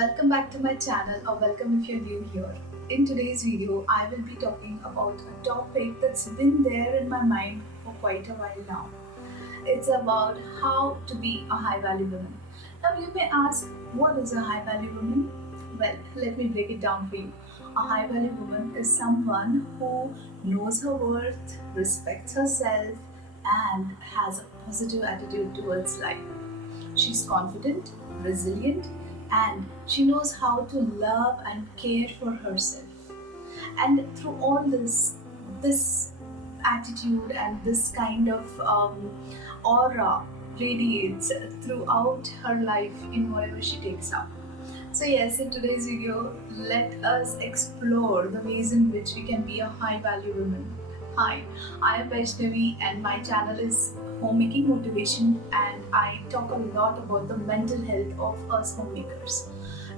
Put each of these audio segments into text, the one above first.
Welcome back to my channel, or welcome if you're new here. In today's video, I will be talking about a topic that's been there in my mind for quite a while now. It's about how to be a high value woman. Now, you may ask, what is a high value woman? Well, let me break it down for you. A high value woman is someone who knows her worth, respects herself, and has a positive attitude towards life. She's confident, resilient, and she knows how to love and care for herself. And through all this attitude and this kind of aura radiates throughout her life in whatever she takes up. So yes, in today's video, let us explore the ways in which we can be a high value woman. Hi, I am Vaishnavi and my channel is Homemaking Motivation, and I talk a lot about the mental health of us homemakers.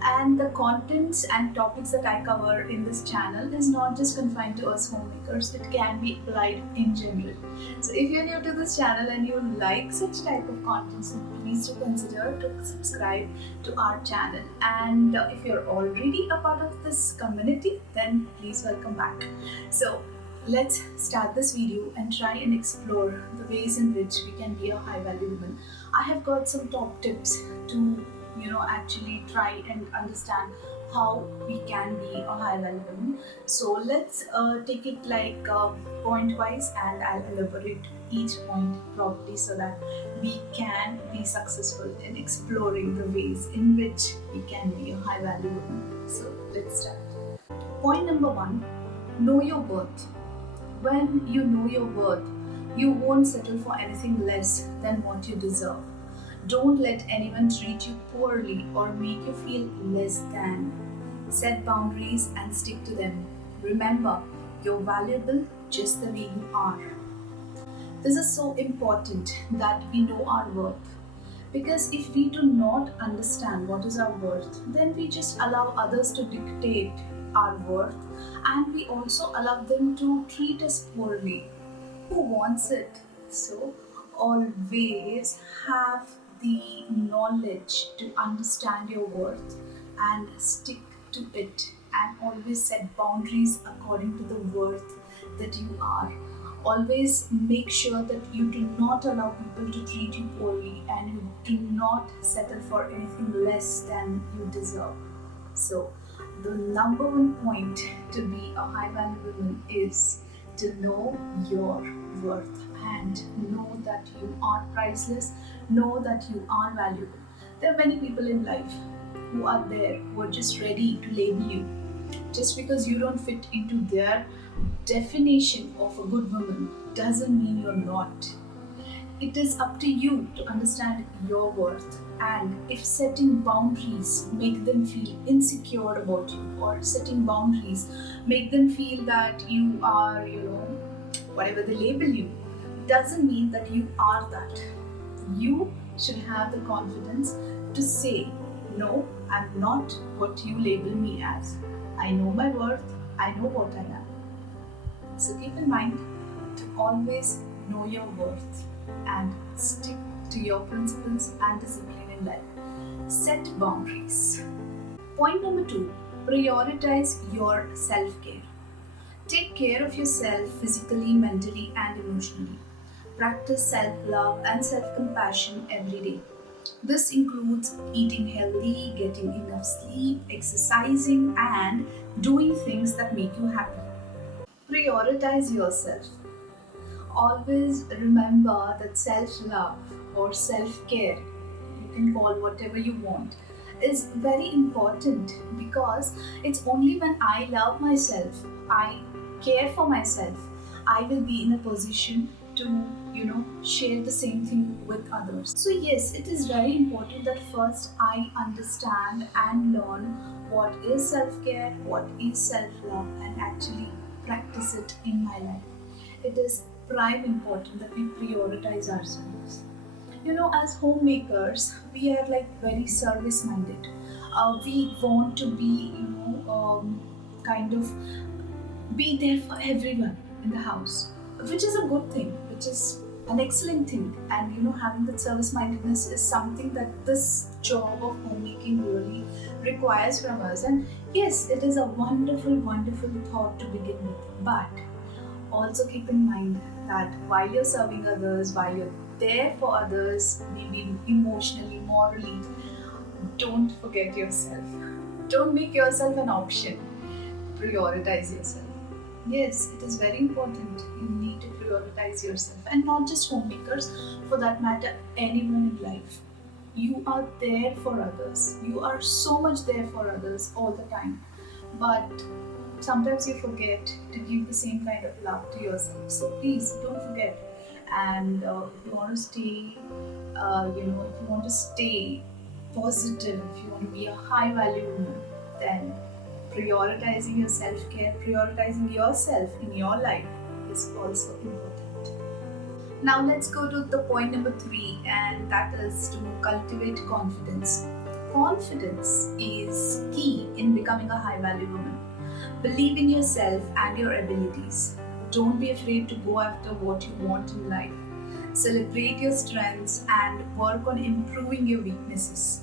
And the contents and topics that I cover in this channel is not just confined to us homemakers, it can be applied in general. So if you're new to this channel and you like such type of content, so please do consider to subscribe to our channel. And if you're already a part of this community, then please welcome back. So let's start this video and try and explore the ways in which we can be a high value woman. I have got some top tips to actually try and understand how we can be a high value woman. So let's take it like point wise, and I'll elaborate each point properly so that we can be successful in exploring the ways in which we can be a high value woman. So let's start. Point number one, know your worth. When you know your worth, you won't settle for anything less than what you deserve. Don't let anyone treat you poorly or make you feel less than. Set boundaries and stick to them. Remember, you're valuable just the way you are. This is so important that we know our worth. Because if we do not understand what is our worth, then we just allow others to dictate our worth, and we also allow them to treat us poorly. Who wants it? So, always have the knowledge to understand your worth and stick to it, and always set boundaries according to the worth that you are. Always make sure that you do not allow people to treat you poorly, and you do not settle for anything less than you deserve. So, the number one point to be a high value woman is to know your worth and know that you are priceless, know that you are valuable. There are many people in life who are there who are just ready to label you. Just because you don't fit into their definition of a good woman doesn't mean you're not. It is up to you to understand your worth, and if setting boundaries make them feel insecure about you, or setting boundaries make them feel that you are, whatever they label you, doesn't mean that you are that. You should have the confidence to say, no, I'm not what you label me as. I know my worth, I know what I am. So keep in mind to always know your worth and stick to your principles and discipline in life. Set boundaries. Point number two, prioritize your self-care. Take care of yourself physically, mentally, and emotionally. Practice self-love and self-compassion every day. This includes eating healthy, getting enough sleep, exercising, and doing things that make you happy. Prioritize yourself. Always remember that self-love or self-care, you can call whatever you want, is very important, because it's only when I love myself, I care for myself, I will be in a position to share the same thing with others. So yes, it is very important that first I understand and learn what is self-care, what is self-love, and actually practice it in my life. It is prime important that we prioritize ourselves. As homemakers, we are like very service minded. We want to be kind of be there for everyone in the house, which is a good thing, which is an excellent thing. And having that service mindedness is something that this job of homemaking really requires from us. And yes, it is a wonderful, wonderful thought to begin with. But also keep in mind that while you're serving others, while you're there for others, maybe emotionally, morally, don't forget yourself. Don't make yourself an option. Prioritize yourself. Yes, it is very important. You need to prioritize yourself, and not just homemakers, for that matter, anyone in life. You are there for others. You are so much there for others all the time. But sometimes you forget to give the same kind of love to yourself. So please don't forget. And if you want to stay, if you want to stay positive, if you want to be a high value woman, then prioritizing your self care, prioritizing yourself in your life is also important. Now let's go to the point number three, and that is to cultivate confidence. Confidence is key in becoming a high value woman. Believe in yourself and your abilities. Don't be afraid to go after what you want in life. Celebrate your strengths and work on improving your weaknesses.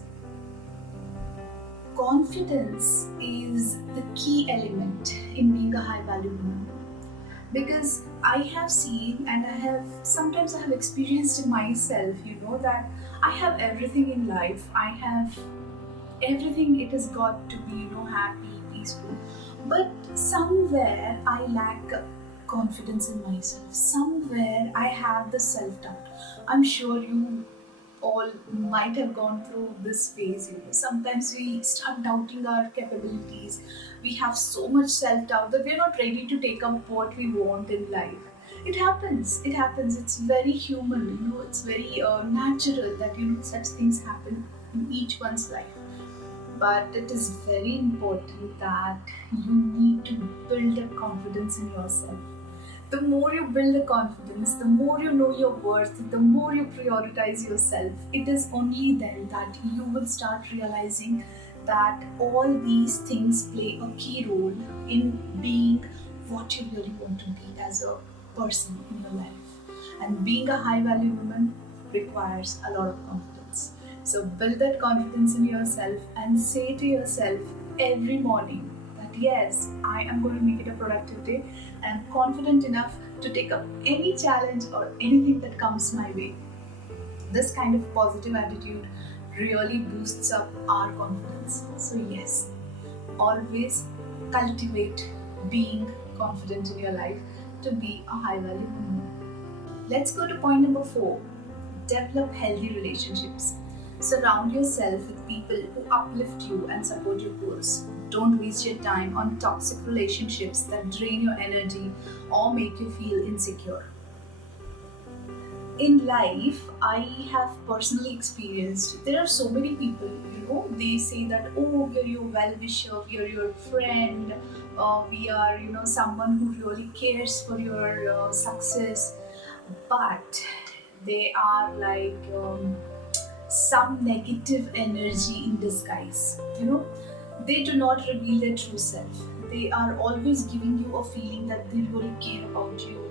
Confidence is the key element in being a high value woman, because I have seen and I have experienced in myself, that I have everything in life. I have everything it has got to be, happy, peaceful. But somewhere I lack confidence in myself. Somewhere I have the self doubt. I'm sure you all might have gone through this phase. Sometimes we start doubting our capabilities. We have so much self doubt that we're not ready to take up what we want in life. It happens. It happens. It's very human. It's very natural that such things happen in each one's life. But it is very important that you need to build a confidence in yourself. The more you build the confidence, the more you know your worth, the more you prioritize yourself, it is only then that you will start realizing that all these things play a key role in being what you really want to be as a person in your life. And being a high value woman requires a lot of confidence. So build that confidence in yourself and say to yourself every morning that yes, I am going to make it a productive day. I am confident enough to take up any challenge or anything that comes my way. This kind of positive attitude really boosts up our confidence. So yes, always cultivate being confident in your life to be a high value woman. Let's go to point number 4. Develop healthy relationships. Surround yourself with people who uplift you and support your goals. Don't waste your time on toxic relationships that drain your energy or make you feel insecure. In life, I have personally experienced there are so many people, they say that, oh, we are your well wisher, we are your friend, we are, someone who really cares for your success, but they are like some negative energy in disguise. They do not reveal their true self. They are always giving you a feeling that they really care about you.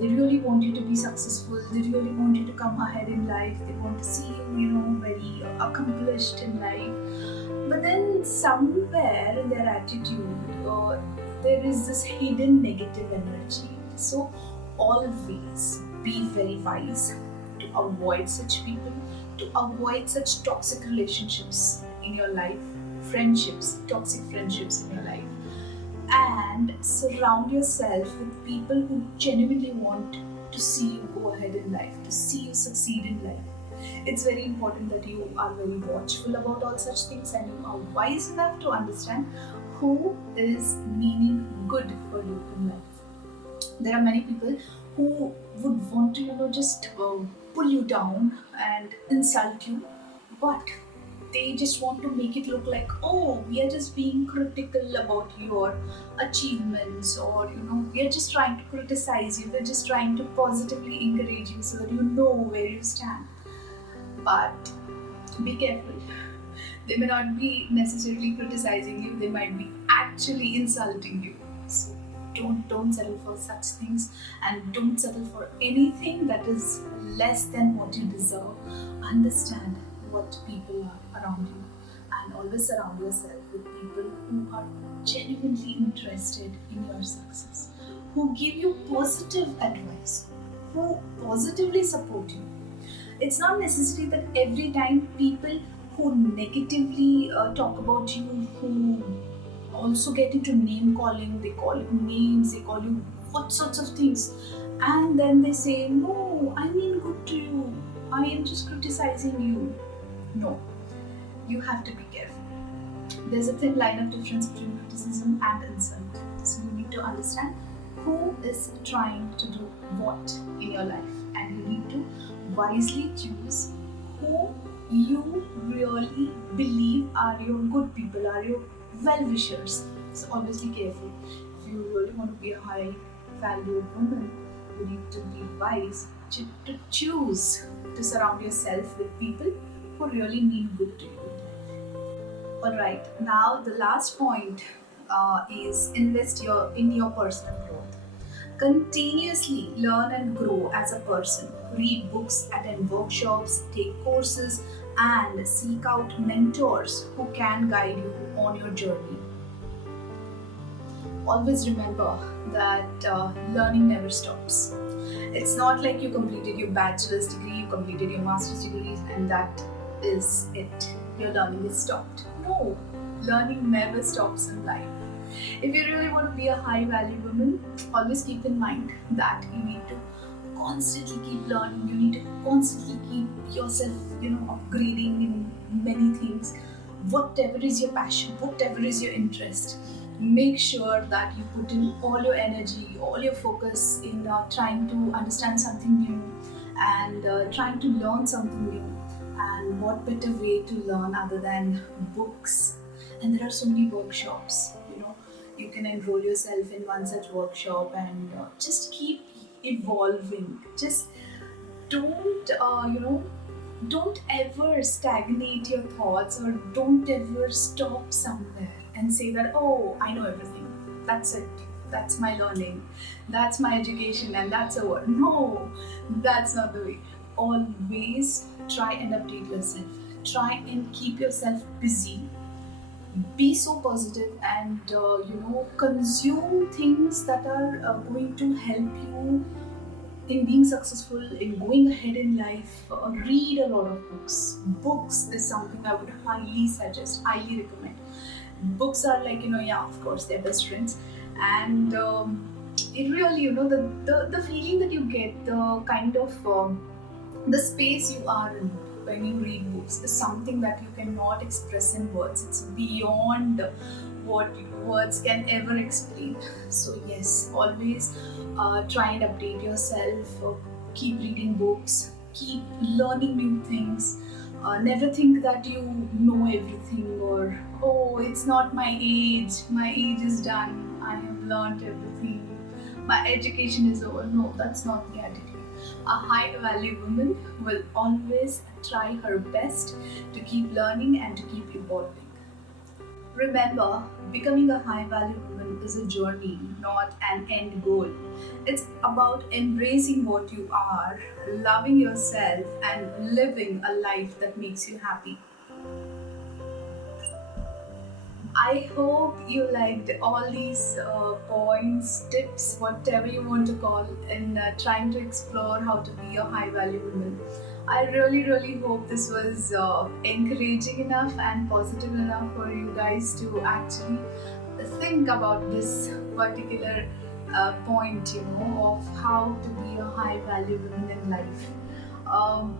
They really want you to be successful. They really want you to come ahead in life. They want to see you, very accomplished in life. But then somewhere in their attitude, there is this hidden negative energy. So always be very wise to avoid such people, to avoid such toxic relationships in your life, friendships, toxic friendships in your life, and surround yourself with people who genuinely want to see you go ahead in life, to see you succeed in life. It's very important that you are very watchful about all such things and you are wise enough to understand who is meaning good for you in life. There are many people who would want to, just pull you down and insult you, but they just want to make it look like, oh, we are just being critical about your achievements, or we are just trying to criticize you, we're just trying to positively encourage you so that you know where you stand. But be careful. They may not be necessarily criticizing you, they might be actually insulting you. So don't settle for such things, and don't settle for anything that is less than what you deserve. Understand what people are around you, and always surround yourself with people who are genuinely interested in your success, who give you positive advice, who positively support you. It's not necessary that every time people who negatively talk about you, who also get into name calling, they call you names, they call you what sorts of things, and then they say, no, I mean good to you, I am just criticizing you. No, you have to be careful. There's a thin line of difference between criticism and insult. So you need to understand who is trying to do what in your life, and you need to wisely choose who you really believe are your good people, are your well wishers. So always be careful. If you really want to be a high valued woman, you need to be wise to choose to surround yourself with people who really mean good to you. Alright, now the last point is invest in your personal growth. Continuously learn and grow as a person. Read books, attend workshops, take courses, and seek out mentors who can guide you on your journey. Always remember that learning never stops. It's not like you completed your bachelor's degree, you completed your master's degree, and that is it. Your learning is stopped. No, learning never stops in life. If you really want to be a high value woman, always keep in mind that you need to constantly keep learning. You need to constantly keep yourself, upgrading in many things. Whatever is your passion, whatever is your interest, make sure that you put in all your energy, all your focus in trying to understand something new and trying to learn something new. And what better way to learn other than books? And there are so many workshops. You can enroll yourself in one such workshop and just keep evolving. Just don't don't ever stagnate your thoughts, or don't ever stop somewhere and say that, oh, I know everything, that's it, that's my learning, that's my education, and that's over. No, that's not the way. Always try and update yourself, try and keep yourself busy, be so positive, and consume things that are going to help you in being successful, in going ahead in life. Read a lot of books. Books is something I would highly suggest, highly recommend. Books are like, yeah, of course, they're best friends. And it really, the feeling that you get, the kind of the space you are in when you read books is something that you cannot express in words. It's beyond what words can ever explain. So yes, always try and update yourself, keep reading books, keep learning new things. Never think that you know everything, or oh, it's not my age is done, I have learned everything, my education is over. No, that's not the attitude. A high value woman will always try her best to keep learning and to keep evolving. Remember, becoming a high value woman is a journey, not an end goal. It's about embracing what you are, loving yourself, and living a life that makes you happy. I hope you liked all these points, tips, whatever you want to call, in trying to explore how to be a high value woman. I really, really hope this was encouraging enough and positive enough for you guys to actually think about this particular point, of how to be a high value woman in life.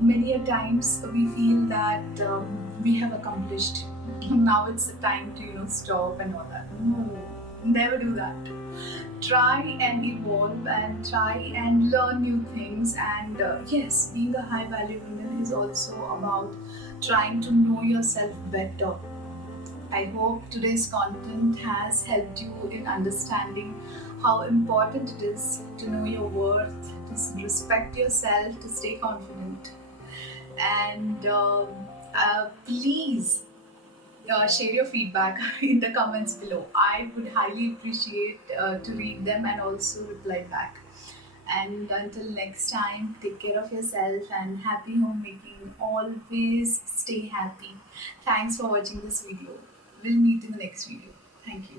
Many a times we feel that we have accomplished. Now it's the time to stop and all that. No, never do that. Try and evolve and try and learn new things. And yes, being a high value woman is also about trying to know yourself better. I hope today's content has helped you in understanding how important it is to know your worth, to respect yourself, to stay confident. And please share your feedback in the comments below. I would highly appreciate to read them and also reply back. And until next time, take care of yourself and happy homemaking. Always stay happy. Thanks for watching this video. We'll meet in the next video. Thank you.